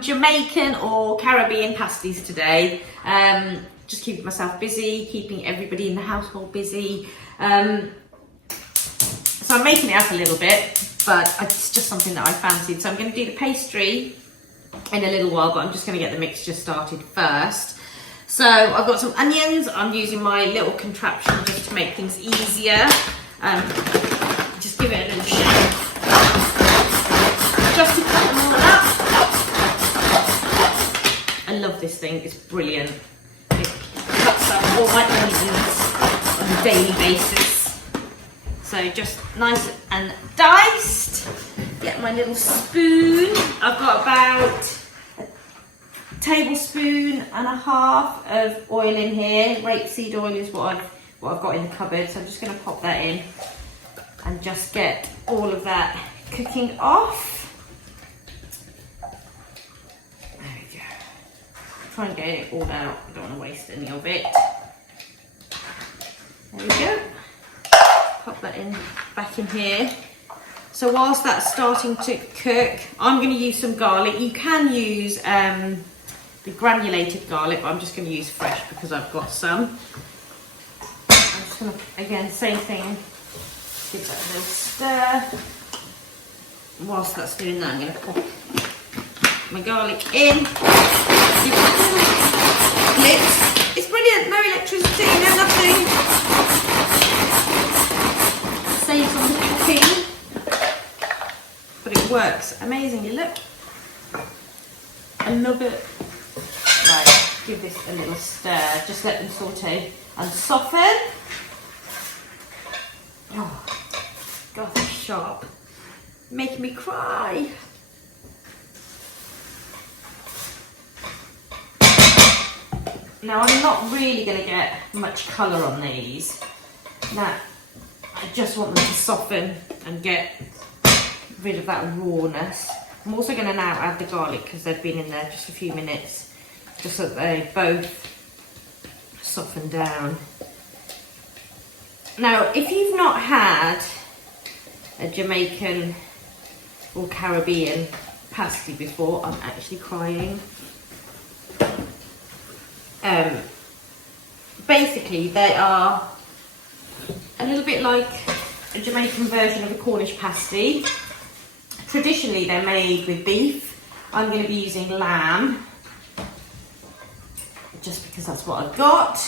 some Jamaican or Caribbean pasties today. Just keeping myself busy, keeping everybody in the household busy. So I'm making it up a little bit, but it's just something that I fancied. So I'm going to do the pastry in a little while, but I'm just going to get the mixture started first. So I've got some onions. I'm using my little contraption just to make things easier. Just give it a little shake. Just to cut them all up. I love this thing, it's brilliant. It cuts up all my onions on a daily basis. So just nice and diced. Get my little spoon. I've got about a tablespoon and a half of oil in here. Rapeseed oil is what I've got in the cupboard. So I'm just going to pop that in and just get all of that cooking off. There we go. Try and get it all out. I don't want to waste any of it. There we go. Pop that in back in here. So whilst that's starting to cook, I'm going to use some garlic. You can use the granulated garlic, but I'm just going to use fresh because I've got some. I'm just going to, again, same thing, give that a little stir. Whilst that's doing that, I'm going to pop my garlic in. Give it a split. It's brilliant, no electricity, no nothing. Saves on the cooking, but it works amazingly. Look, I love it. Right, give this a little stir. Just let them saute and soften. Oh, God, they're sharp, making me cry. Now I'm not really going to get much colour on these. Now I just want them to soften and get rid of that rawness. I'm also going to now add the garlic because they've been in there just a few minutes, just so that they both soften down. Now, if you've not had a Jamaican or Caribbean pasty before, I'm actually crying. Basically, they are a little bit like a Jamaican version of a Cornish pasty. Traditionally, they're made with beef. I'm going to be using lamb, just because that's what I've got.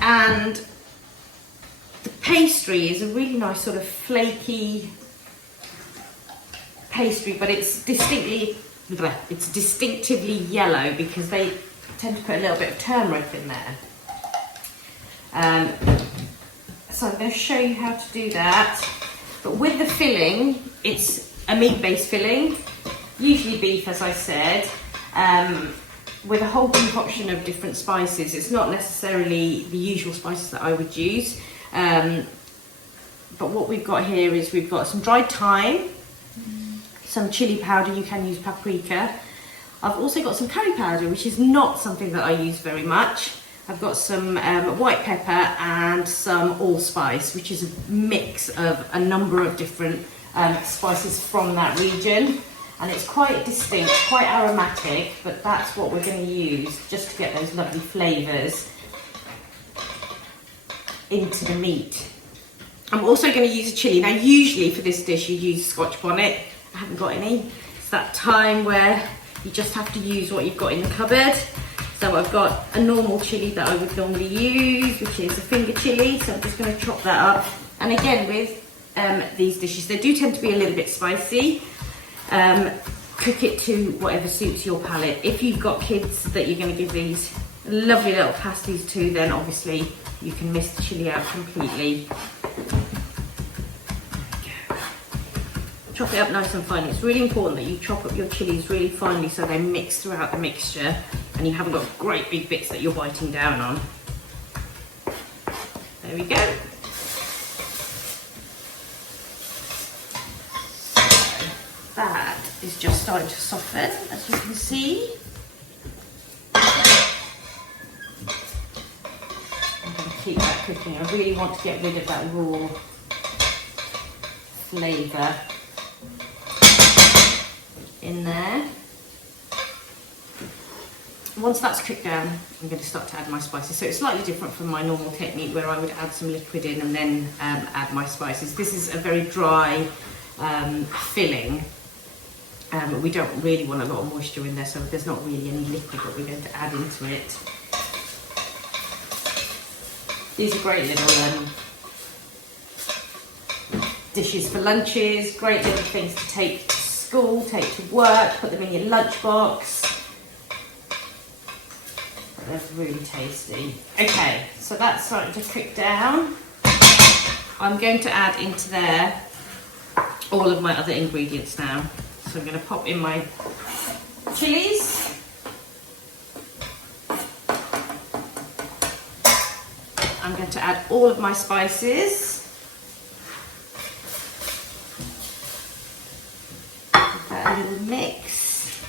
And the pastry is a really nice sort of flaky pastry, but it's distinctively yellow because they tend to put a little bit of turmeric in there. So I'm going to show you how to do that. But with the filling, it's a meat-based filling, usually beef, as I said, with a whole concoction of different spices. It's not necessarily the usual spices that I would use. But what we've got here is we've got some dried thyme, some chilli powder, you can use paprika. I've also got some curry powder, which is not something that I use very much. I've got some white pepper and some allspice, which is a mix of a number of different spices from that region. And it's quite distinct, quite aromatic, but that's what we're going to use just to get those lovely flavours into the meat. I'm also going to use a chilli. Now, usually for this dish, you use scotch bonnet. I haven't got any. It's that time where you just have to use what you've got in the cupboard. So I've got a normal chilli that I would normally use, which is a finger chilli. So I'm just going to chop that up. And again, with these dishes, they do tend to be a little bit spicy. Cook it to whatever suits your palate. If you've got kids that you're going to give these lovely little pasties to, then obviously you can miss the chilli out completely. Chop it up nice and fine. It's really important that you chop up your chillies really finely so they mix throughout the mixture and you haven't got great big bits that you're biting down on. There we go. So that is just starting to soften, as you can see. I'm going to keep that cooking. I really want to get rid of that raw flavour in there. Once that's cooked down, I'm going to start to add my spices. So it's slightly different from my normal technique where I would add some liquid in and then add my spices. This is a very dry filling. We don't really want a lot of moisture in there, so there's not really any liquid that we're going to add into it. These are great little dishes for lunches, great little things to take to school, take to work, put them in your lunchbox. They're really tasty. Okay, so that's starting to cook down. I'm going to add into there all of my other ingredients now. So I'm going to pop in my chilies. I'm going to add all of my spices. Give that a little mix.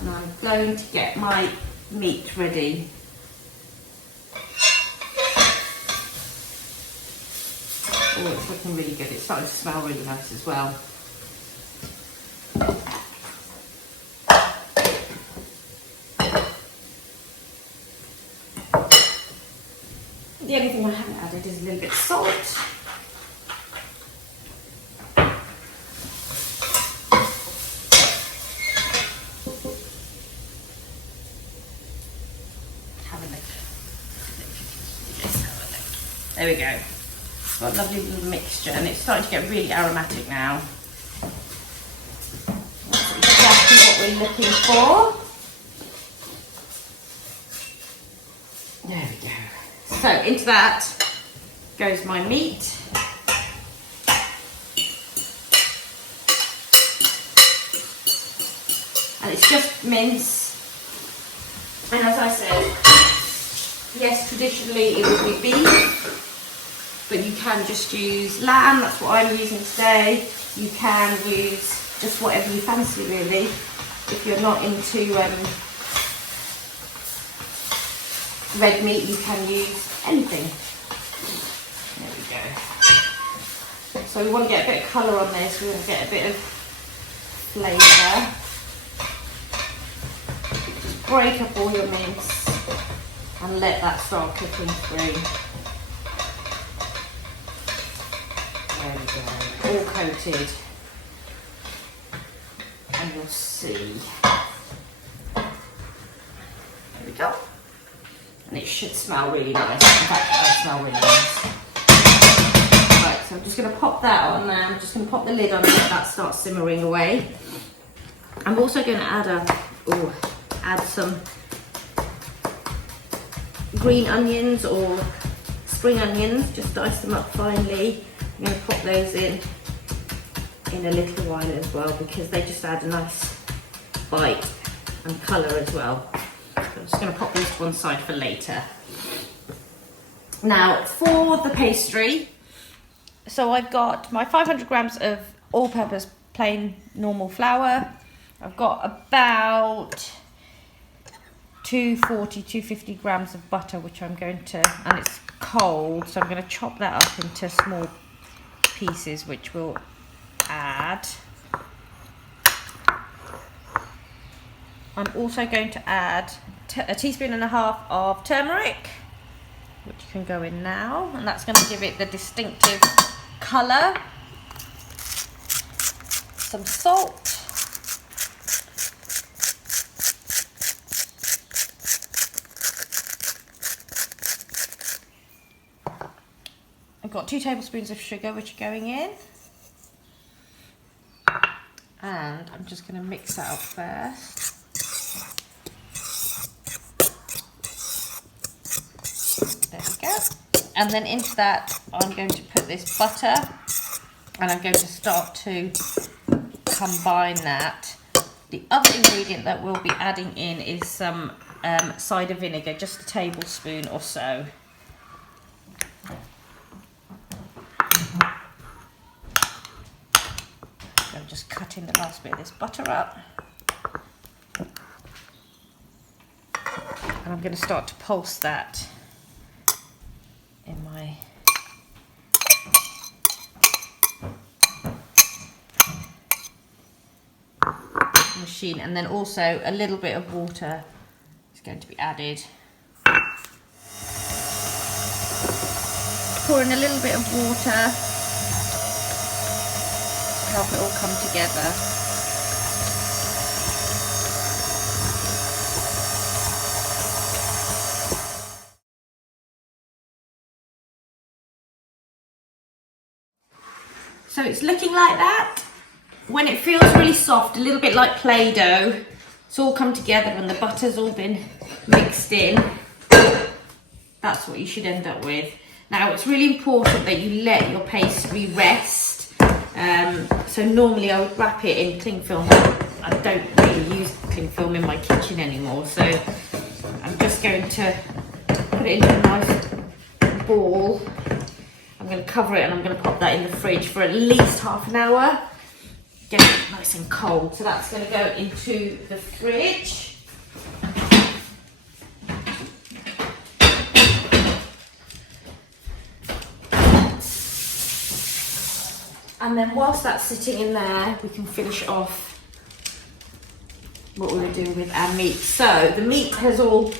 And I'm going to get my meat ready. Oh, it's looking really good. It's starting to smell really nice as well. The only thing I haven't added is a little bit of salt. There we go. It's got a lovely little mixture and it's starting to get really aromatic now. That's exactly what we're looking for. There we go. So into that goes my meat. And it's just mince. And as I said, yes, traditionally it would be beef, but you can just use lamb. That's what I'm using today. You can use just whatever you fancy, really. If you're not into red meat, you can use anything. There we go. So we want to get a bit of colour on this. We want to get a bit of flavour. Just break up all your mince and let that start cooking through. There we go, all coated. And you'll see. There we go. And it should smell really nice. In fact, it does smell really nice. Right, so I'm just going to pop that on there. I'm just going to pop the lid on and let that start simmering away. I'm also going to add some green onions or spring onions, just dice them up finely. I'm going to pop those in a little while as well because they just add a nice bite and colour as well. So I'm just going to pop these to one side for later. Now for the pastry, so I've got my 500 grams of all-purpose plain normal flour. I've got about 250 grams of butter, which I'm going to, and it's cold, so I'm going to chop that up into small pieces, which we'll add. I'm also going to add a teaspoon and a half of turmeric, which can go in now, and that's going to give it the distinctive colour. Some salt. I've got 2 tablespoons of sugar, which are going in. And I'm just going to mix that up first. There we go. And then into that, I'm going to put this butter, and I'm going to start to combine that. The other ingredient that we'll be adding in is some cider vinegar, just a tablespoon or so. I'm just cutting the last bit of this butter up. And I'm going to start to pulse that in my machine, and then also a little bit of water is going to be added. Pour in a little bit of water to help it all come together. So it's looking like that. When it feels really soft, a little bit like Play-Doh, it's all come together and the butter's all been mixed in. That's what you should end up with. Now it's really important that you let your pastry rest. So normally I would wrap it in cling film. I don't really use cling film in my kitchen anymore, so I'm just going to put it into a nice ball. I'm going to cover it and I'm going to pop that in the fridge for at least half an hour. Get it nice and cold. So that's going to go into the fridge. And then whilst that's sitting in there, we can finish off what we were doing with our meat. So the meat has all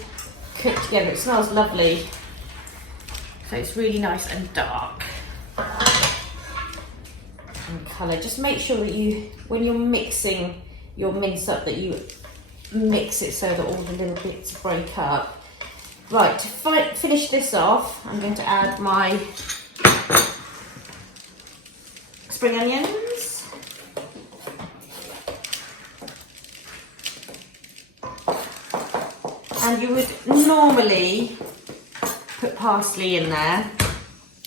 cooked together. It smells lovely. So it's really nice and dark in colour. Just make sure that you, when you're mixing your mince up, that you mix it so that all the little bits break up. Right, to finish this off, I'm going to add my spring onions. And you would normally put parsley in there.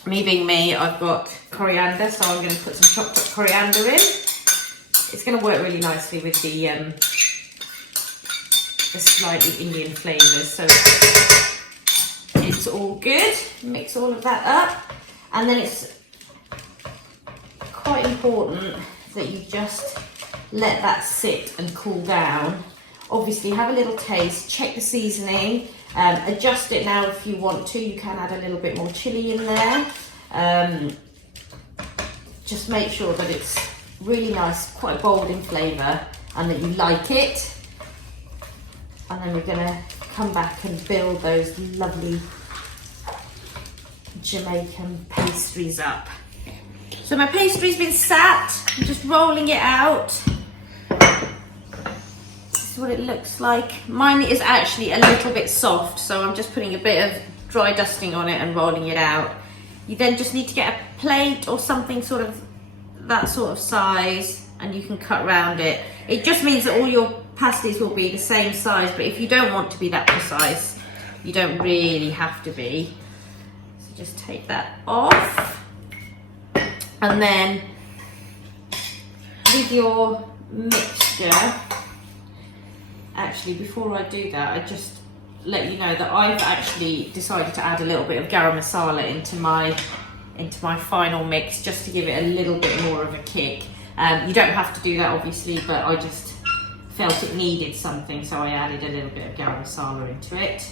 Me being me, I've got coriander, so I'm going to put some chopped up coriander in. It's going to work really nicely with the slightly Indian flavours, so it's all good. Mix all of that up, and then it's quite important that you just let that sit and cool down. Obviously have a little taste, check the seasoning, adjust it now if you want to. You can add a little bit more chilli in there. Just make sure that it's really nice, quite bold in flavour, and that you like it. And then we're going to come back and build those lovely Jamaican pastries up. So my pastry's been sat, I'm just rolling it out. This is what it looks like. Mine is actually a little bit soft, so I'm just putting a bit of dry dusting on it and rolling it out. You then just need to get a plate or something sort of that sort of size, and you can cut around it. It just means that all your pasties will be the same size, but if you don't want to be that precise, you don't really have to be. So just take that off. And then with your mixture, actually before I do that, I just let you know that I've actually decided to add a little bit of garam masala into my final mix, just to give it a little bit more of a kick. You don't have to do that obviously, but I just felt it needed something, so I added a little bit of garam masala into it.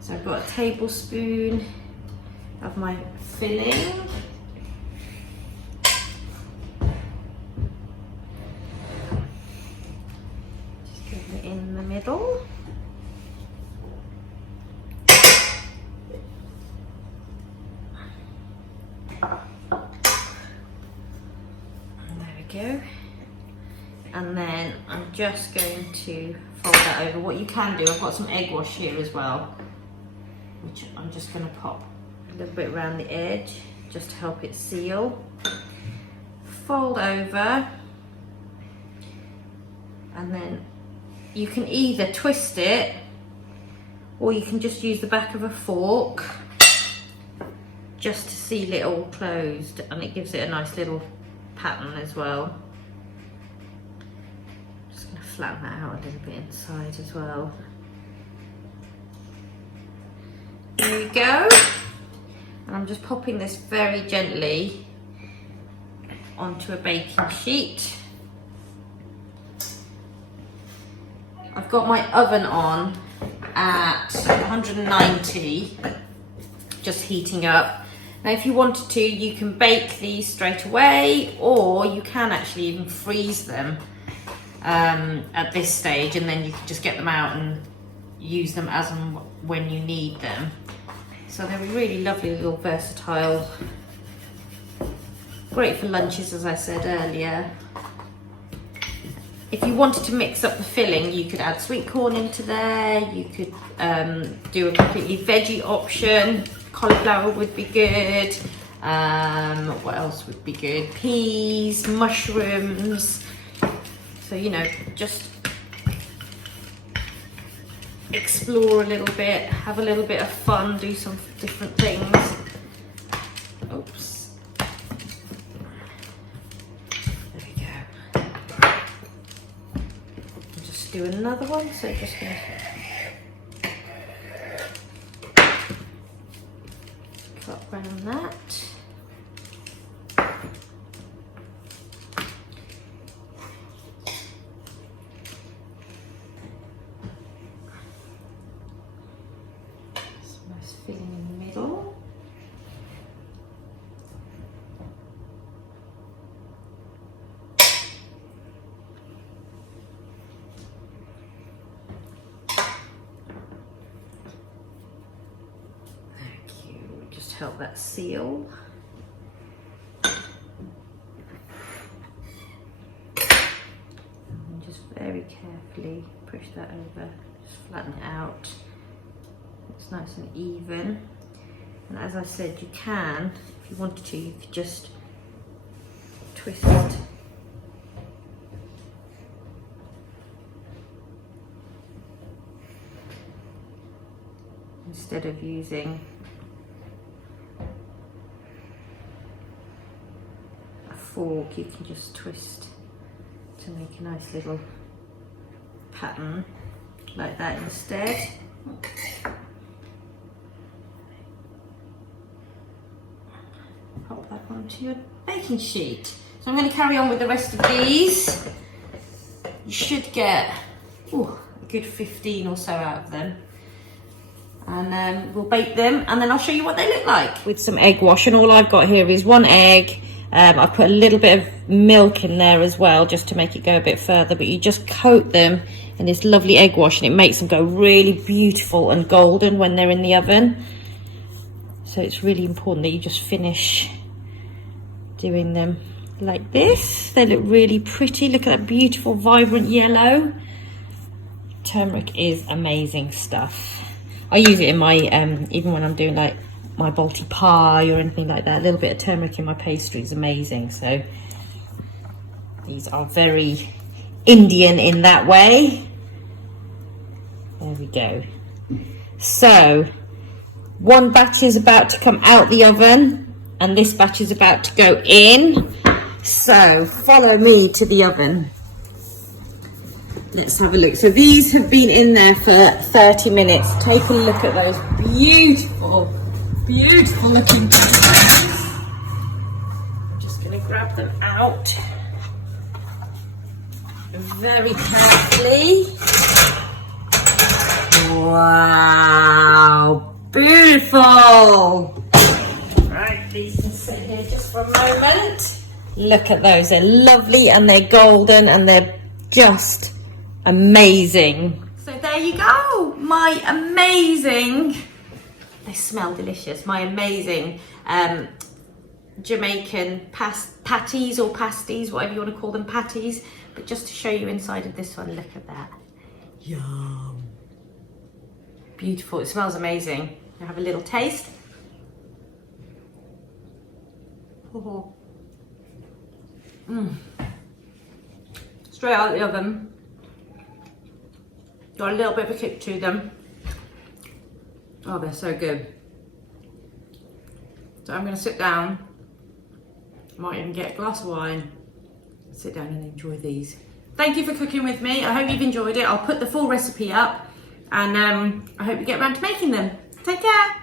So I've got a tablespoon of my filling. In the middle. And there we go. And then I'm just going to fold that over. What you can do, I've got some egg wash here as well, which I'm just going to pop a little bit around the edge just to help it seal. Fold over, and then you can either twist it or you can just use the back of a fork just to seal it all closed, and it gives it a nice little pattern as well. Just going to flatten that out a little bit inside as well. There we go. And I'm just popping this very gently onto a baking sheet. I've got my oven on at 190, just heating up. Now if you wanted to, you can bake these straight away, or you can actually even freeze them at this stage, and then you can just get them out and use them as and when you need them. So they're really lovely, little versatile, great for lunches, as I said earlier. If you wanted to mix up the filling, you could add sweet corn into there. You could do a completely veggie option. Cauliflower would be good. What else would be good? Peas, mushrooms. So, you know, just explore a little bit, have a little bit of fun, do some different things. Oops. There we go. I'll just do another one. So just going to cut around that. Filling in the middle. Thank you. Just help that seal. And just very carefully push that over. Just flatten it out. It's nice and even, and as I said, you can, if you wanted to, you could just twist instead of using a fork. You can just twist to make a nice little pattern like that instead. Pop that onto your baking sheet. So I'm going to carry on with the rest of these. You should get a good 15 or so out of them. And we'll bake them, and then I'll show you what they look like. With some egg wash, and all I've got here is 1 egg. I've put a little bit of milk in there as well, just to make it go a bit further, but you just coat them in this lovely egg wash, and it makes them go really beautiful and golden when they're in the oven. So it's really important that you just finish doing them like this. They look really pretty. Look at that beautiful vibrant yellow. Turmeric is amazing stuff. I use it in my even when I'm doing like my Balti pie or anything like that. A little bit of turmeric in my pastry is amazing. So these are very Indian in that way. There we go. So one batch is about to come out the oven, and this batch is about to go in. So follow me to the oven. Let's have a look. So these have been in there for 30 minutes. Take a look at those beautiful, beautiful looking potatoes. I'm just going to grab them out very carefully. Wow, beautiful. Right, these can sit here just for a moment. Look at those, they're lovely and they're golden and they're just amazing. So there you go, my amazing, they smell delicious, my amazing Jamaican patties or pasties, whatever you want to call them, patties. But just to show you inside of this one, look at that. Yum. Beautiful, it smells amazing. I'll have a little taste. Oh. Straight out of the oven. Got a little bit of a kick to them. Oh, they're so good. So I'm going to sit down. Might even get a glass of wine. Sit down and enjoy these. Thank you for cooking with me. I hope you've enjoyed it. I'll put the full recipe up, and I hope you get around to making them. Take care.